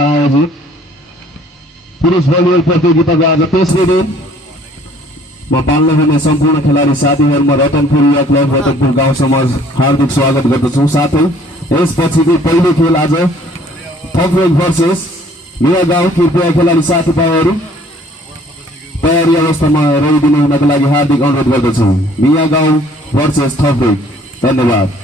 आयोजित पुरुष भलिबल प्रतियोगिताको आज तेस्रो दिनमा पाल्न हुने सम्पूर्ण खेलाडी साथीहरूमा रतनपुर युवा क्लब रतनपुर गाउँ समाज हार्दिक स्वागत गर्दछौँ। साथै यसपछिको पहिलो खेल आज थपरेक भर्सेस मिया गाउँ। कृपया खेलाडी साथीभाइहरू तयारी अवस्थामा रहिदिनु हुनका लागि हार्दिक अनुरोध गर्दछौँ। मिया गाउँ भर्सेस थपरेक। धन्यवाद।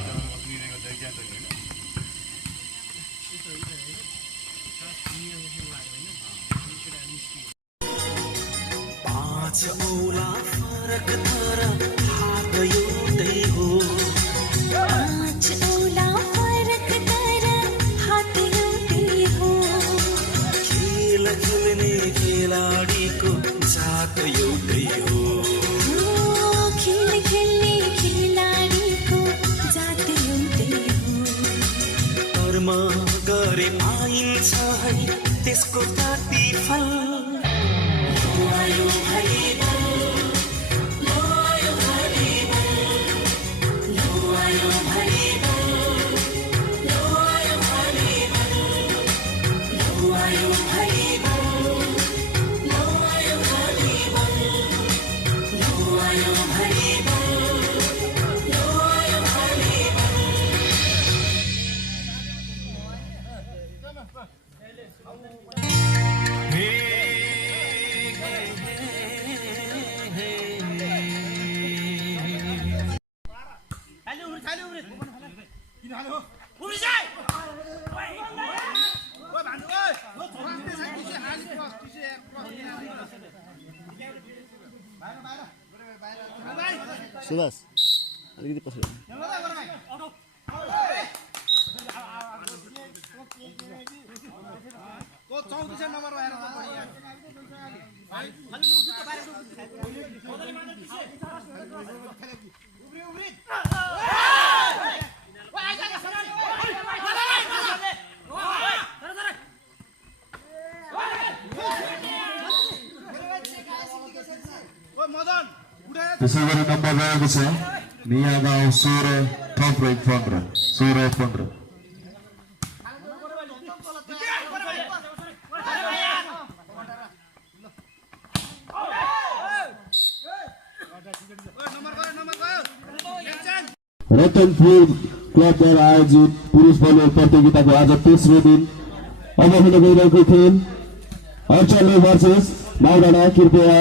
त्यसको प्रतिफल सुभाष अलिकति पछि त्यसै गरी नम्बर रहेको छ मिया गाउँ 16 थपरेक 15 16-15। रतनपुर क्लबद्वारा आयोजित पुरुष भलिबल प्रतियोगिताको आज तेस्रो दिन अब हुन गइरहेको खेल अर्चले भर्सेस माउडाँडा। कृपया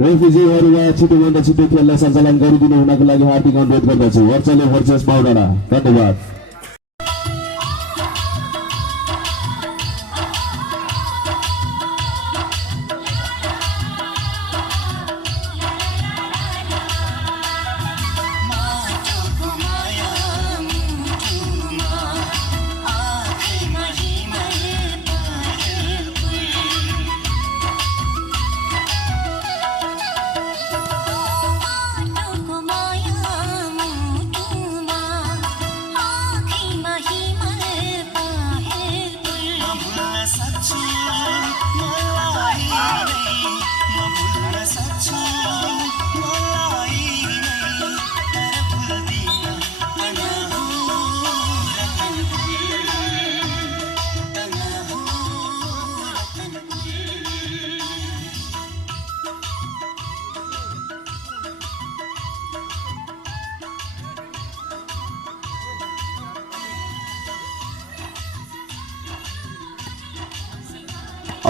रेफ्रीजीहरूमा छिटोभन्दा छिटो खेललाई सञ्चालन गरिदिनु हुनको लागि हार्दिक अनुरोध गर्दछु। अर्चले भर्सेस माउडाँडा। धन्यवाद।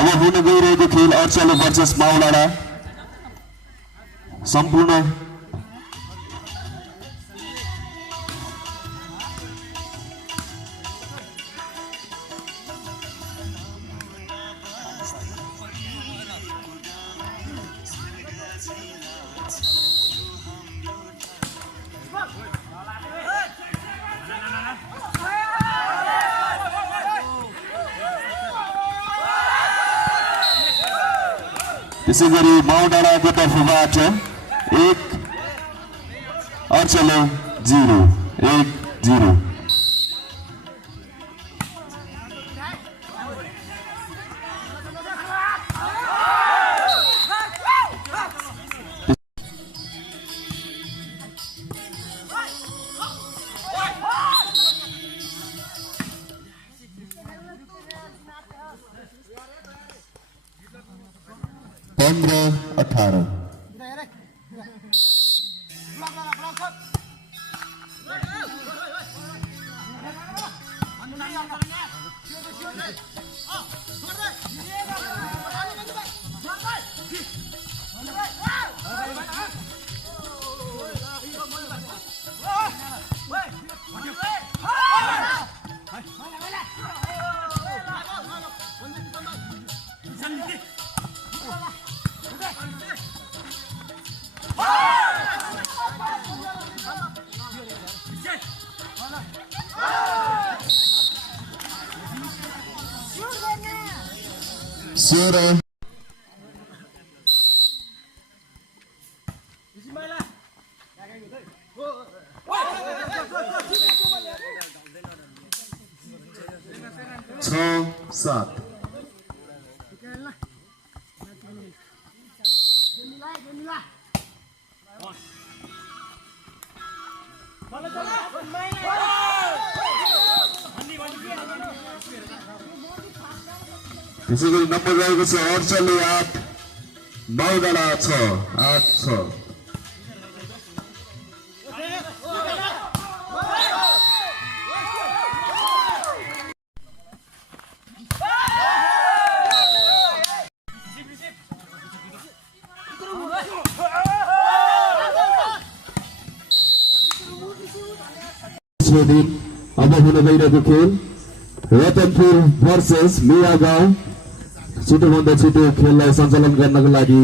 अब हुन गइरहेको खेल अर्चलो भर्सेस माउडाँडा सम्पूर्ण त्यसै गरी माउडाँडाको तर्फबाट 1 अर्चलो 0 1-0 15-18 16 6-7 त्यसै गरी नम्बर रहेको छ अर्चलो 8 माउडाँडा 6 8-6 अब हुन गइरहेको खेल रतनपुर भर्सेस मिया गाउँ छिटोभन्दा छिटो खेललाई सञ्चालन गर्नको लागि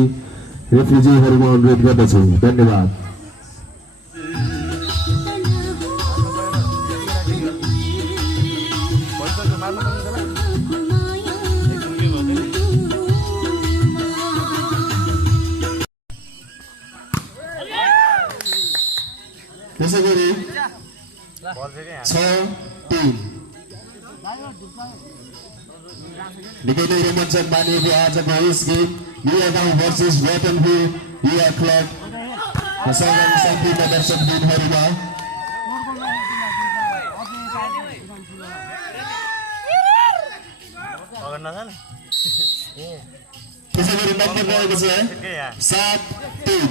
रेफ्रीजीहरूमा अनुरोध गर्दछु धन्यवाद त्यसै गरी 6-3 निकै नै रोमाञ्चक मानिएको आजको यस गेम मिया गाउँ भर्सेस रतनपुर युवा क्लब सम्पूर्ण दर्शकवृन्दहरूमा त्यसै गरी नम्बर रहेको छ 7-3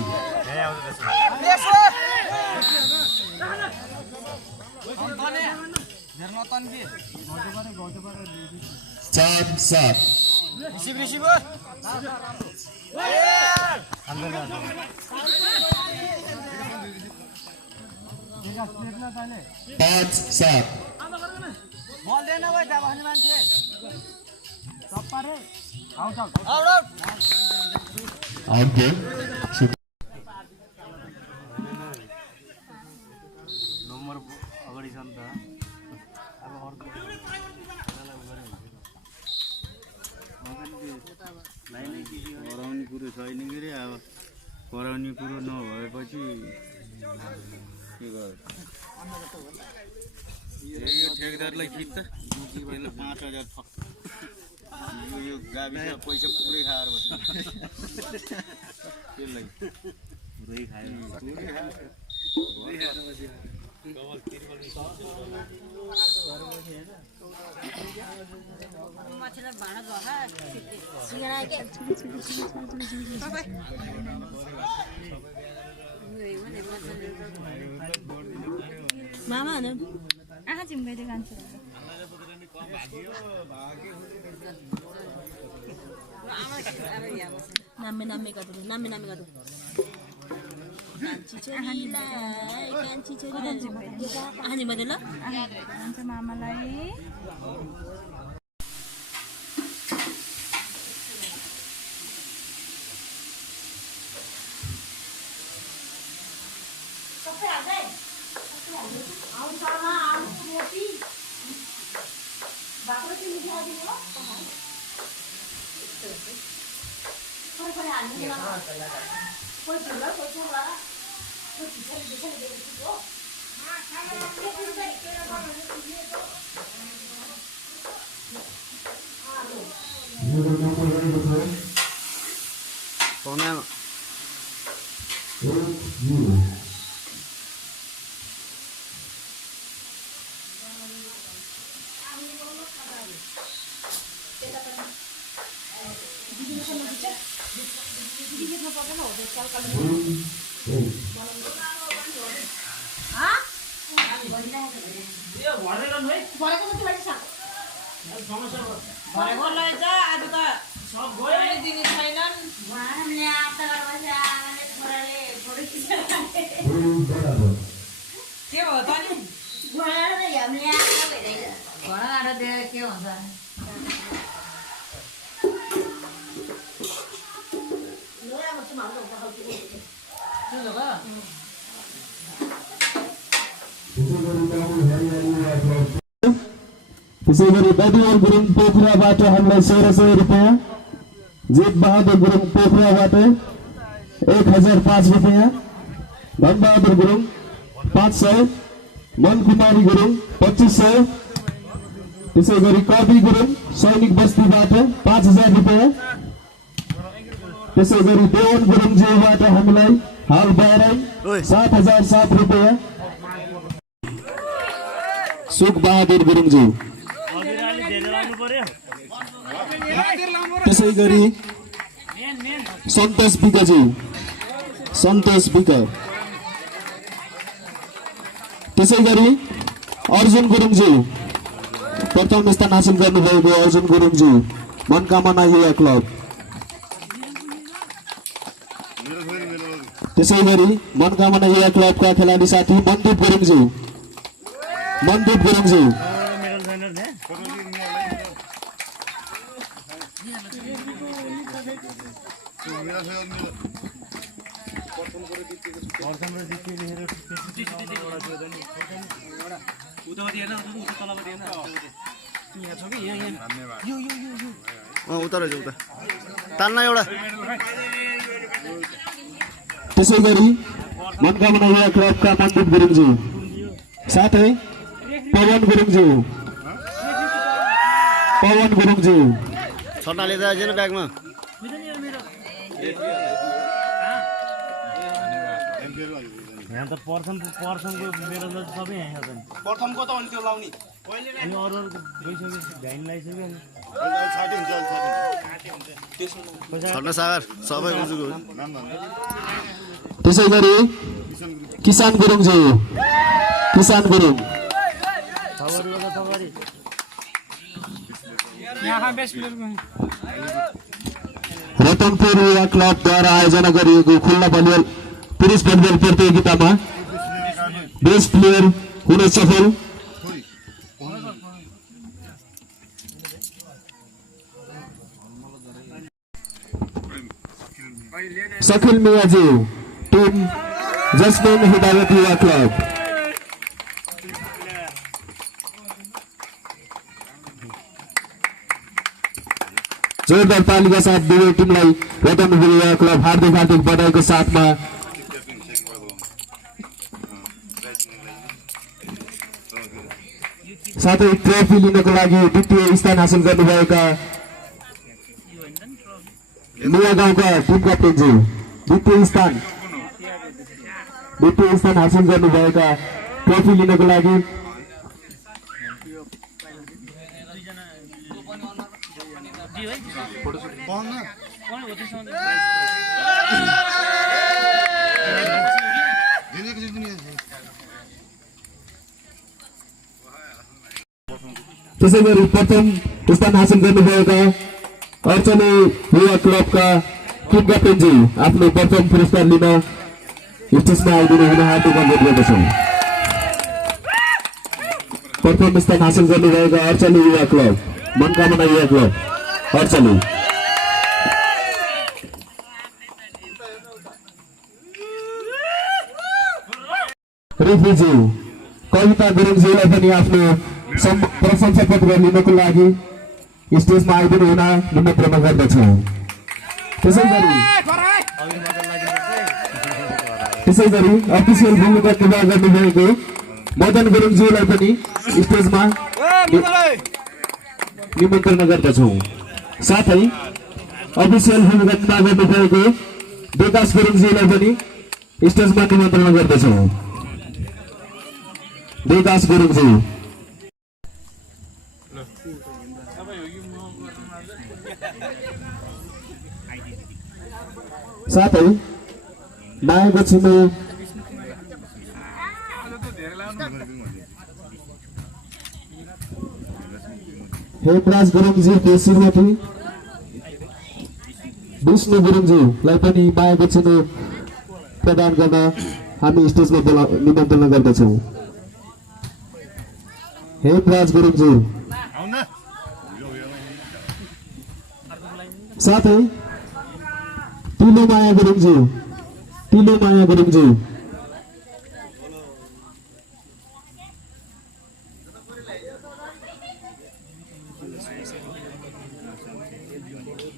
4-7 5-7 आउट गेम नम्बर अगाडि छ नि त अब अर्को कराउने कुरो छैन कि रे अब कराउने कुरो नभएपछि के गर्छ यो ठेकदारलाई खिच्छ 5,000 छ यो गाविस पैसा पुरै खाएर बस्छ त्यसलाई पुरै खायो मामा आँखा चिम्काइदियो कान्छ नामे नामे गर्दो नामे नामे गर्दो कान्छी छोरीलाई कान्छी छोरीलाई आनी बदल हुन्छ मामालाई त्यसै गरी बदिवार गुरुङ पोखराबाट हामीलाई 1600 रुपैयाँ, जित बहादुर गुरुङ पोखराबाट 1005 रुपैयाँ, धनबहादुर गुरुङ 500, मनकुमारी गुरुङ 2500, त्यसै गरी कवि गुरुङ सैनिक बस्तीबाट 5000 रुपैयाँ, त्यसै गरी देवन गुरुङज्यूबाट हामीलाई हाल बाह्रै 7007 रुपैयाँ, सुख बहादुर गुरुङज्यू, त्यसै गरी सन्तोष विकज्यू, सन्तोष विक, त्यसै गरी अर्जुन गुरुङज्यू प्रथम स्थान हासिल गर्नुभएको अर्जुन गुरुङज्यू मनकामना युवा क्लब, त्यसै गरी मनकामना युवा क्लबका खेलाडी साथी मनदीप गुरुङज्यू, मनदीप गुरुङज्यू, त्यसै गरी मनकामना युवा क्लबका मनदीप गुरुङज्यू साथै पवन गुरुङज्यू, पवन गुरुङज्यू छोटाले जाएन ब्यागमा यहाँ त पर्सनको मेरो सबै यहाँ छ प्रथमको त अनि त्यो लाउने अनि अरू गइसक्यो भ्याइन लगाइसक्यो अनि सागर सबै बुझुको त्यसै गरी किसान गुरुङज्यू, किसान गुरुङ, रतनपुर युवा क्लबद्वारा आयोजना गरिएको खुल्ला भलिबल पुरुष भलिबल प्रतियोगितामा बेस्ट प्लेयर हुन सफल सखिल मियाज्यू, टिम जसमिन हिदायत युवा क्लब, जोरदार तालीका साथ दुवै टिमलाई रतनपुर युवा क्लब हार्दिक हार्दिक बधाईको साथमा साथै ट्रफी लिनको लागि द्वितीय स्थान हासिल गर्नुभएका नयाँ गाउँका टिम क्याप्टेनज्यू द्वितीय स्थान हासिल गर्नुभएका ट्रफी लिनको लागि त्यसै गरी प्रथम स्थान हासिल गर्नुभएका अर्चना युवा क्लबका किङ क्याप्टेनजी आफ्नो प्रथम पुरस्कार लिन स्टेजमा आइदिनु हुन हार्दिक अनुरोध गर्दछौँ। प्रथम स्थान हासिल गर्नुभएका अर्चना युवा क्लब, मनकामना युवा क्लब अर्चना। रेफ्रीज्यू कविता गुरुङज्यूलाई पनि आफ्नो प्रशंसा पत्र लिनको लागि स्टेजमा आइदिनु हुन निमन्त्रणा गर्दछौँ। त्यसै गरी अफिसियल भूमिका निर्वाह गर्नुभएको मदन गुरुङज्यूलाई पनि स्टेजमा निमन्त्रणा गर्दछौँ। साथै अफिसियल भूमिका निर्वाह गर्नुभएको विकास गुरुङज्यूलाई पनि स्टेजमा निमन्त्रणा गर्दछौँ। विकास गुरुङज्यू साथै नयाँ छिमेकी हेमराज गुरुङज्यूको श्रीमती विष्णु गुरुङज्यूलाई पनि मायाको चिनो प्रदान गर्न हामी स्टेजमा निमन्त्रणा गर्दछौँ। हेमराज गुरुङज्यू साथै तिलो माया गुरुङज्यू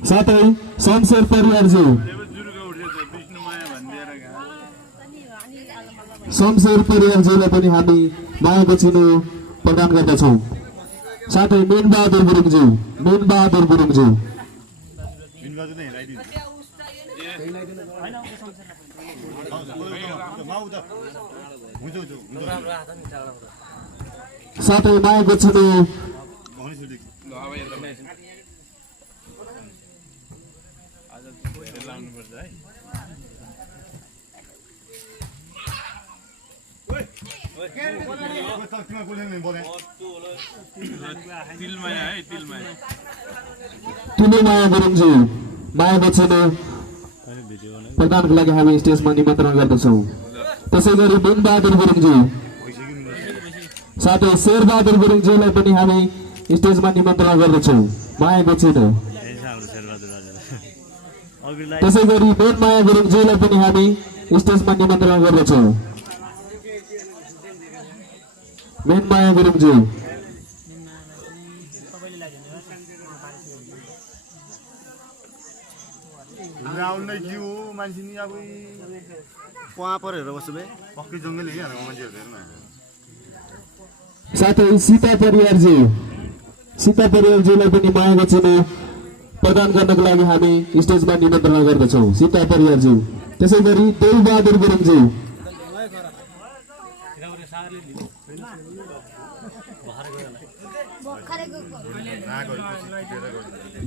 साथै शमशेर परियारज्यू शमशेर परियारज्यूलाई पनि हामी मायाको चिनो प्रदान गर्दछौँ। साथै मेनबहादुर गुरुङज्यू साथै मायाको चिनो तिलोमाया गुरुङज्यू मायाको चिनो प्रदानको लागि हामी स्टेजमा निमन्त्रणा गर्दछौँ। त्यसै गरी मेनबहादुर गुरुङज्यू साथै शेरबहादुर गुरुङज्यूलाई पनि हामी स्टेजमा निमन्त्रणा गर्दछौँ मायाको चिनो। त्यसै गरी मेनमाया गुरुङज्यूलाई पनि हामी स्टेजमा निमन्त्रणा गर्दछौँ। मेनमाया गुरुङज्यू साथै सीता परियारज्यूलाई पनि मायाको चिनो प्रदान गर्नको लागि हामी स्टेजमा निमन्त्रणा गर्दछौँ। सीता परियारज्यू त्यसै गरी देवबहादुर गुरुङज्यू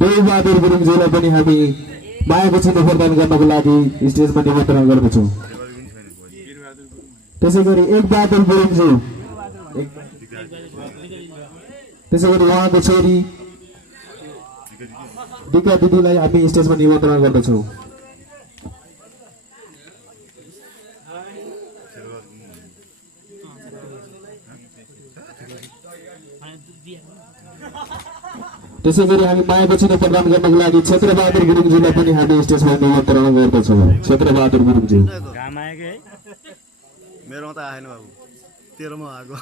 देवबहादुर गुरुङज्यूलाई पनि हामी मायाको चिनो प्रदान गर्नको लागि स्टेजमा निमन्त्रणा गर्दछौँ। त्यसै गरी एकबहादुर गुरुङज्यू त्यसै गरी उहाँको छोरी दिका दिदीलाई हामी स्टेजमा निमन्त्रणा गर्दछौँ। त्यसै गरी हामी मायाको चिनो प्रदान गर्नको लागि क्षेत्रबहादुर गुरुङज्यूलाई पनि हामी स्टेजमा निमन्त्रणा गर्दछौँ। क्षेत्रबहादुर गुरुङज्यू मेरोमा त आएन बाबु, तेरोमा आएको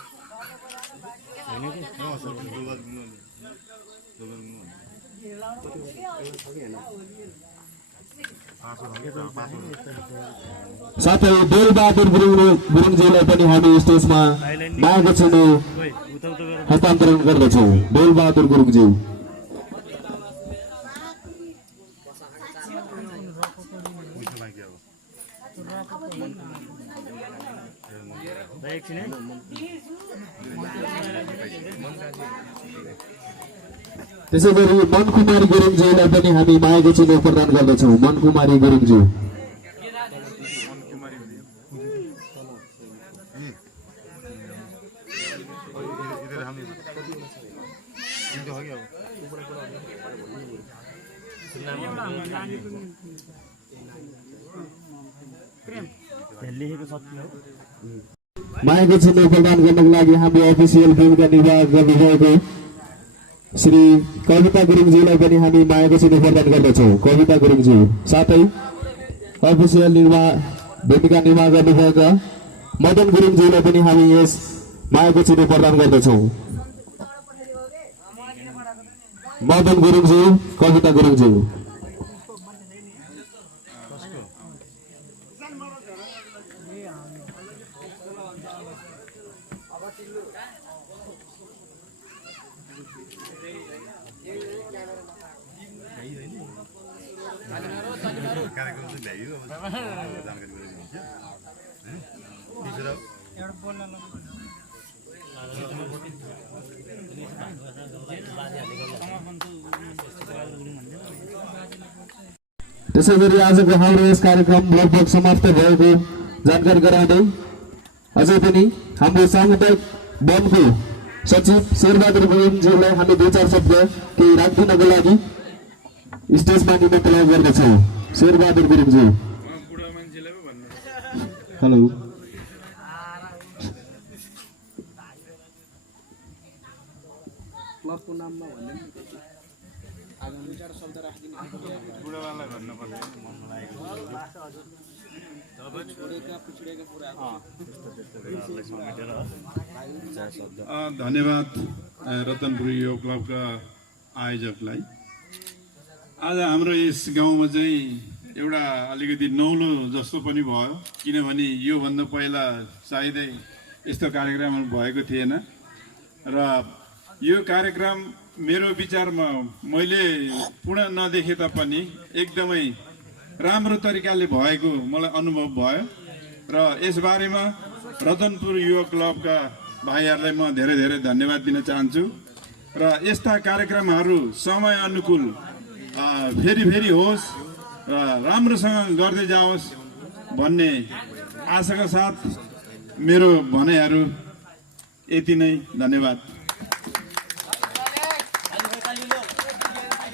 साथै बेलबहादुर गुरुङज्यूलाई पनि हामी स्टेजमा मायाको चिनो हस्तान्तरण गर्दछौँ। बेलबहादुर गुरुङज्यू त्यसै गरी मनकुमारी गुरुङज्यूलाई पनि हामी मायाको चिनो प्रदान गर्दछौँ। मनकुमारी गुरुङज्यू लेखेको सत्य हो। मायाको चिन्ह प्रदान गर्नको लागि हाम्रो अफिसियल भूमिका निर्वाह गर्नुभएको श्री कविता गुरुङज्यूलाई पनि हामी मायाको चिन्ह प्रदान गर्दछौँ। कविता गुरुङज्यू साथै अफिसियल भूमिका निर्वाह गर्नुभएका मदन गुरुङज्यूलाई पनि हामी यस मायाको चिन्ह प्रदान गर्दछौँ। मदन गुरुङज्यू, कविता गुरुङज्यू। त्यसैगरी आजको हाम्रो यस कार्यक्रम लगभग समाप्त भएको जानकारी गराउँदै अझै पनि हाम्रो सामुदायिक वनको सचिव शेरबहादुर गुरुङज्यूलाई हामी 2-4 शब्द केही राखिदिनको लागि स्टेजमा निमन्त्रणा गर्दछौँ। शेरबहादुर गुरुङज्यू। हेलो। क्लबको नाममा भन्ने आगामी 4 शब्द राखिदिनु बुढावालाई भन्न पर्छ छोडेका पिछडेका कुरा धन्यवाद रतनपुर यो क्लबका आयोजकलाई। आज हाम्रो यस गाउँमा चाहिँ एउटा अलिकति नौलो जस्तो पनि भयो, किनभने योभन्दा पहिला सायदै यस्तो कार्यक्रमहरू भएको थिएन र यो कार्यक्रम मेरो विचारमा मैले पूर्ण नदेखे तापनि एकदमै राम्रो तरिकाले भएको मलाई अनुभव भयो र यसबारेमा रतनपुर युवा क्लबका भाइहरूलाई म धेरै धेरै धन्यवाद दिन चाहन्छु र यस्ता कार्यक्रमहरू समय अनुकूल फेरि होस् र राम्रोसँग गर्दै जाओस् भन्ने आशाका साथ मेरो भनाइहरू यति नै। धन्यवाद।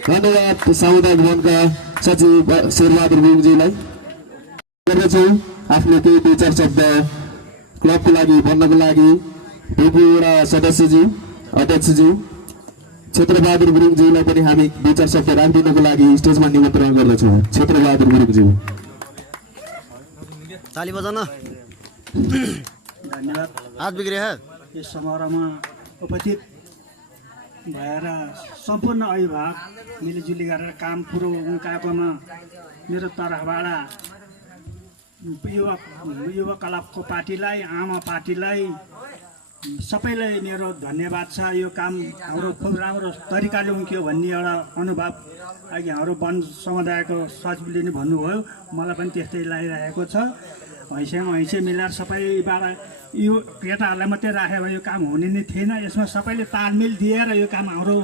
धन्यवाद सामुदायिक भवनका सचिव शेरबहादुर गुरुङज्यूलाई। गर्दछु आफ्नो केही 2-4 शब्द क्लबको लागि भन्नको लागि वडा सदस्यज्यू अध्यक्षज्यू क्षेत्रबहादुर गुरुङज्यूलाई पनि हामी 2-4 शब्द राखिदिनको लागि स्टेजमा निमन्त्रण गर्दछौँ। क्षेत्रबहादुर गुरुङज्यू। ताली बजाउन। धन्यवाद। हात बिग्रियो यस समारोहमा उपस्थित भएर सम्पूर्ण अभिभावक मिलिजुली गरेर काम पुरो उकाएकोमा मेरो तर्फबाट युवा क्लबको पार्टीलाई, आमा पार्टीलाई सबैलाई मेरो धन्यवाद छ। यो काम हाम्रो खुब राम्रो तरिकाले उम्क्यो भन्ने एउटा अनुभव अघि हाम्रो वन समुदायको सचिवले नै भन्नुभयो, मलाई पनि त्यस्तै लागिरहेको छ। हैसे मिलाएर सबैबाट यो केटाहरूलाई मात्रै राख्यो भने यो काम हुने नै थिएन। यसमा सबैले तालमेल दिएर यो काम हाम्रो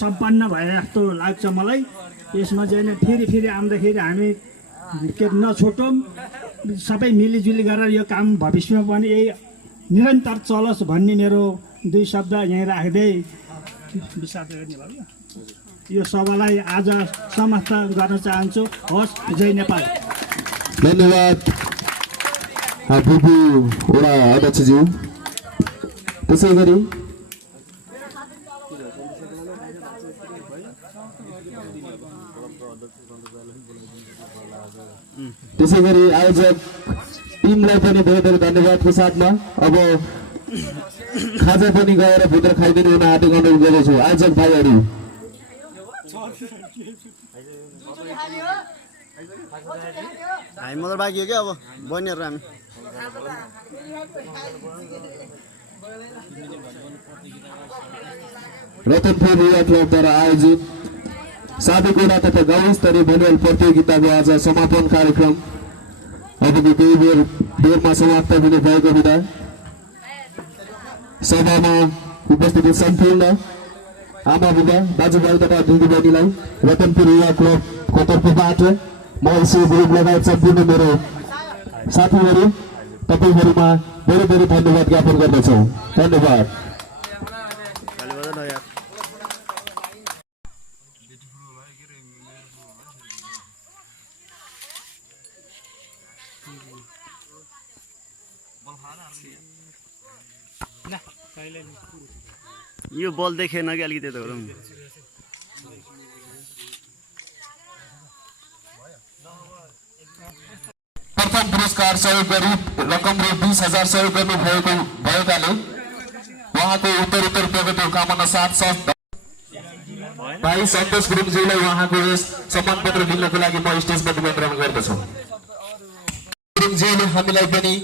सम्पन्न भए जस्तो लाग्छ मलाई। यसमा चाहिँ फेरि आउँदाखेरि हामी के नछुटौँ, सबै मिलिजुली गरेर यो काम भविष्यमा पनि यही निरन्तर चलोस् भन्ने मेरो 2 शब्द यहीँ राख्दै विश्वास गर्ने भयो। यो सभालाई आज समाप्त गर्न चाहन्छु। होस्, जय नेपाल। धन्यवाद बुबु वडा अध्यक्षज्यू। त्यसैगरी आयोजक टिमलाई पनि धेरै धेरै धन्यवादको साथमा अब खाजा पनि गएर भित्र खाइदिनु हुन आँटेको अनुरोध गर्दछु आयोजक भाइहरू। हामी मात्र बाँकी हो क्या अब बहिनीहरू हामी। रतनपुर युवा क्लबद्वारा आयोजित 7 वडा तथा गाउँ स्तरीय भलिबल प्रतियोगिताको आज समापन कार्यक्रम अबको केही बेरमा समाप्त हुने भएको हुँदा सभामा उपस्थित सम्पूर्ण आमा बुबा दाजुभाइ तथा दिदीबहिनीलाई रतनपुर युवा क्लबको तर्फबाट म यसो ग्रुप लगायत सम्पूर्ण मेरो साथीहरू तपाईँहरूमा धेरै धेरै धन्यवाद ज्ञापन गर्दछौँ। धन्यवाद। यो बल देखेन कि अलिकति त गरौँ प्रथम पुरस्कार सहयोग गरी रकम रु 20,000 सहयोग भएकाले उहाँको उत्तरोत्तर प्रगतिको कामना साथ भाइ सन्तोष गुरुङज्यूलाई उहाँको यस सम्मान पत्र दिनको लागि म स्टेजमा निमन्त्रण गर्दछु। गुरुङज्यूले हामीलाई पनि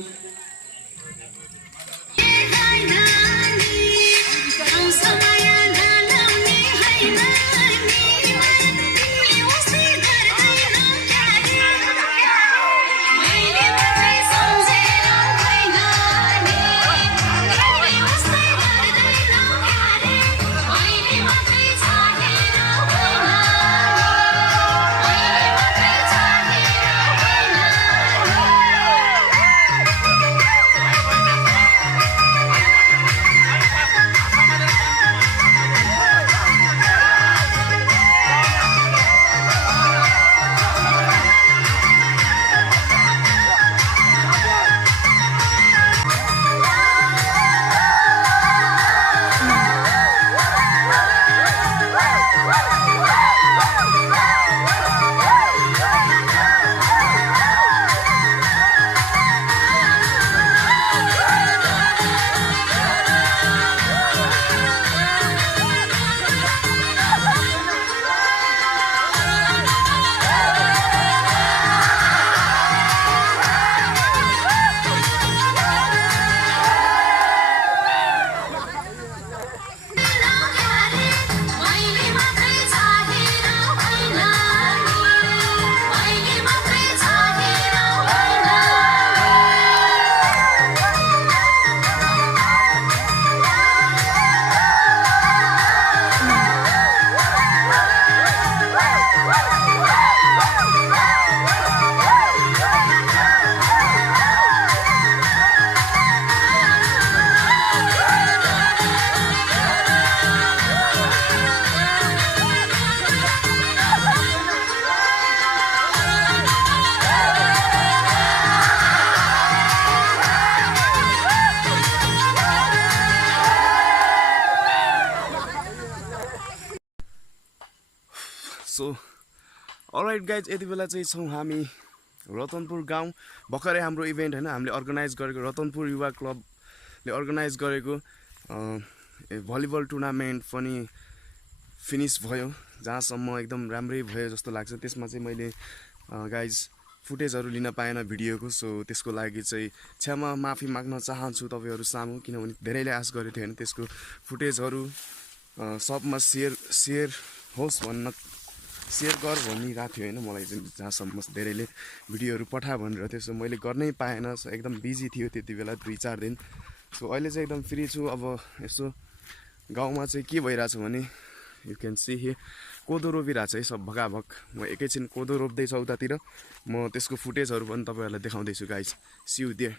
सो अलराइट गाइज यति बेला चाहिँ छौँ हामी रतनपुर गाउँ भर्खरै हाम्रो इभेन्ट होइन हामीले अर्गनाइज गरेको रतनपुर युवा क्लबले अर्गनाइज गरेको भलिबल टुर्नामेन्ट पनि फिनिस भयो जहाँसम्म एकदम राम्रै भयो जस्तो लाग्छ। त्यसमा चाहिँ मैले गाइज फुटेजहरू लिन पाएन भिडियोको, सो त्यसको लागि चाहिँ क्षमा माफी माग्न चाहन्छु तपाईँहरू सामु, किनभने धेरैले आश गरेको थियो होइन त्यसको फुटेजहरू सबमा सेयर होस् सेयर गर भनिरहेको थियो होइन मलाई चाहिँ, जहाँसम्म धेरैले भिडियोहरू पठा भनेर थियो। सो मैले गर्नै पाएन, सो एकदम बिजी थियो त्यति बेला 2-4 दिन। सो अहिले चाहिँ एकदम फ्री छु। अब यसो गाउँमा चाहिँ के भइरहेछ भने यु क्यान सी हियर कोदो रोपिरहेको छ है सब भगाभग। म एकैछिन कोदो रोप्दैछु उतातिर, म त्यसको फुटेजहरू पनि तपाईँहरूलाई देखाउँदैछु गाइज। See you there.